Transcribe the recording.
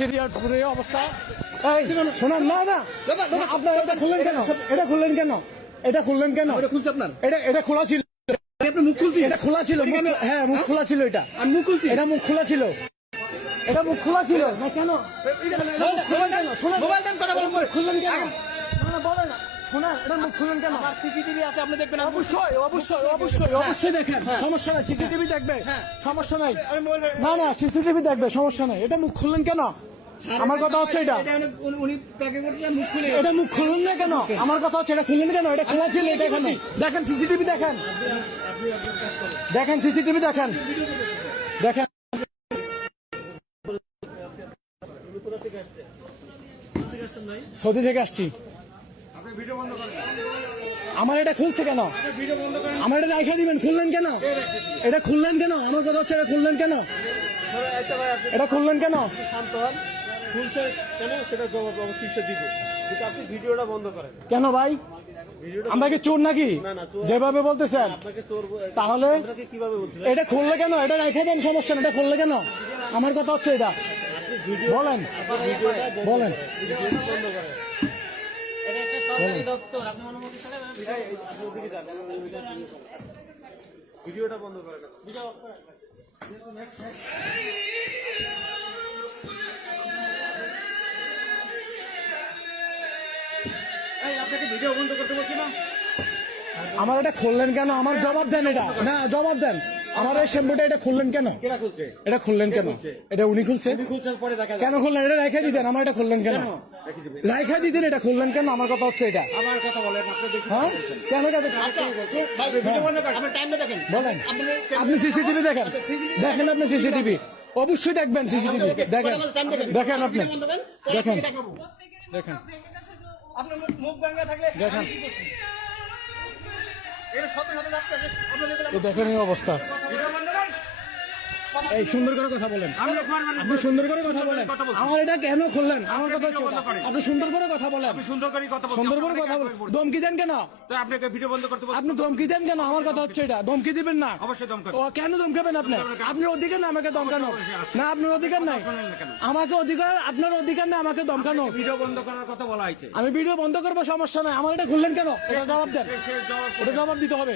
পুরো এই অবস্থা। এই শোনান না না, আপনার এটা খুললেন কেন? এটা খুললেন কেন? এটা খুললেন কেন? খুলছে আপনার, এটা খোলা ছিল। আপনি মুখ খুলছি, এটা খোলা ছিল। হ্যাঁ মুখ খোলা ছিল। এটা আমি মুখ খুলছি, এটা মুখ খোলা ছিল। এটা মুখ খোলা ছিল না কেন? মোবাইল দেন, কথা বলুন। খুললেন কেন? না বলেন না, শোনা, এটা মুখ খুললেন কেন? সিসিটিভি আছে, আপনি দেখবেন। অবশ্যই অবশ্যই অবশ্যই অবশ্যই দেখেন, সমস্যা নাই। সিসিটিভি দেখবে, সমস্যা নাই। না না, সিসিটিভি দেখবে, সমস্যা নাই। এটা মুখ খুললেন কেন? আমার কথা হচ্ছে এটা, উনি প্যাকেট করতে মুখ খুলে, এটা মুখ খুলুন না কেন? আমার কথা হচ্ছে এটা খুললেন কেন? এটা খোলা ছিল। এটা এখানে দেখেন, সিসিটিভি দেখেন, দেখেন সিসিটিভি দেখেন, দেখেন। সৌদি থেকে আসছি। আমার এটা খুলছে কেন? আমার এটা রাইখা দিবেন, খুললেন কেন? এটা খুললেন কেন? আমার কথা হচ্ছে এটা খুললেন কেন? এটা খুললেন কেন? শান্ত হন, খুলছে কেন সেটা জবাব অবশ্যই সে দিবে, কিন্তু আপনি ভিডিওটা বন্ধ করেন। কেন ভাই? আমরা কি চোর নাকি? যেভাবে বলতেছেন আপনাকে চোর তাহলে আপনাকে কিভাবে বলছিলেন? এটা খুললে কেন? এটা রাইখা দেন, সমস্যা না। এটা খুললে কেন? আমার কথা হচ্ছে এটা বলেন, বলেন। ভিডিওটা বন্ধ করেন। এটা একটা সরকারি দপ্তর, আপনি অনুমতি ছাড়া ভিডিওটা বন্ধ করেন। আপনাকে ভিডিও বন্ধ করতে বলছি না। আমার এটা খুললেন কেন? আমার জবাব দেন। এটা না, জবাব দেন। আমার এই শ্যাম্পুটা এটা খুললেন কেন? কেনা খুলছে, এটা খুললেন কেন? এটা উনি খুলছে খুলছে পরে দেখা কেন? খুললেন, এটা রাইখা দিতেন। আমার এটা খুললেন কেন? রেখে দিবেন। রাইখা দিতেন, এটা খুললেন কেন? আমার কথা হচ্ছে এটা। আমার কথা বলেন, আপনি বেশি হ্যাঁ কেন? ভিডিও বন্ধ করেন, আপনার টাইমটা দেখেন। বলেন, আপনি সিসিটিভি দেখেন, দেখেন আপনি সিসিটিভি অবশ্যই দেখবেন। সিসিটিভি দেখেন, দেখেন আপনি দেখেন, দেখেন, আপনার মুখ ভাঙা থাকলে দেখেন, এটা সাথে সাথে যাচ্ছে, আপনি দেখবেন। দেখেন এই অবস্থা। ভিডিও বন্ধ করেন। এই সুন্দর করে কথা বলেন, আপনি সুন্দর করে কথা বলেন। আমার এটা কেন খুললেন? আমার কথা হচ্ছে এটা। আপনি সুন্দর করে কথা বলেন, সুন্দর করে কথা বলছি, সুন্দর করে কথা বলেন। ধমকি দেন কেন? তো আপনাকে ভিডিও বন্ধ করতে বলছি। আপনি ধমকি দেন কেন? আমার কথা হচ্ছে এটা। ধমকি দিবেন না। অবশ্যই দম করেন। ও কেন ধমকাবেন? আপনি আপনার অধিকার না আমাকে ধমকানো। না, আপনার অধিকার নাই আমাকে অধিকার, আপনার অধিকার না আমাকে ধমকানো। ভিডিও বন্ধ করার কথা বলা হয়েছে। আমি ভিডিও বন্ধ করবো, সমস্যা নাই। আমার এটা খুললেন কেন? এটা জবাব দেন, এটা জবাব দিতে হবে।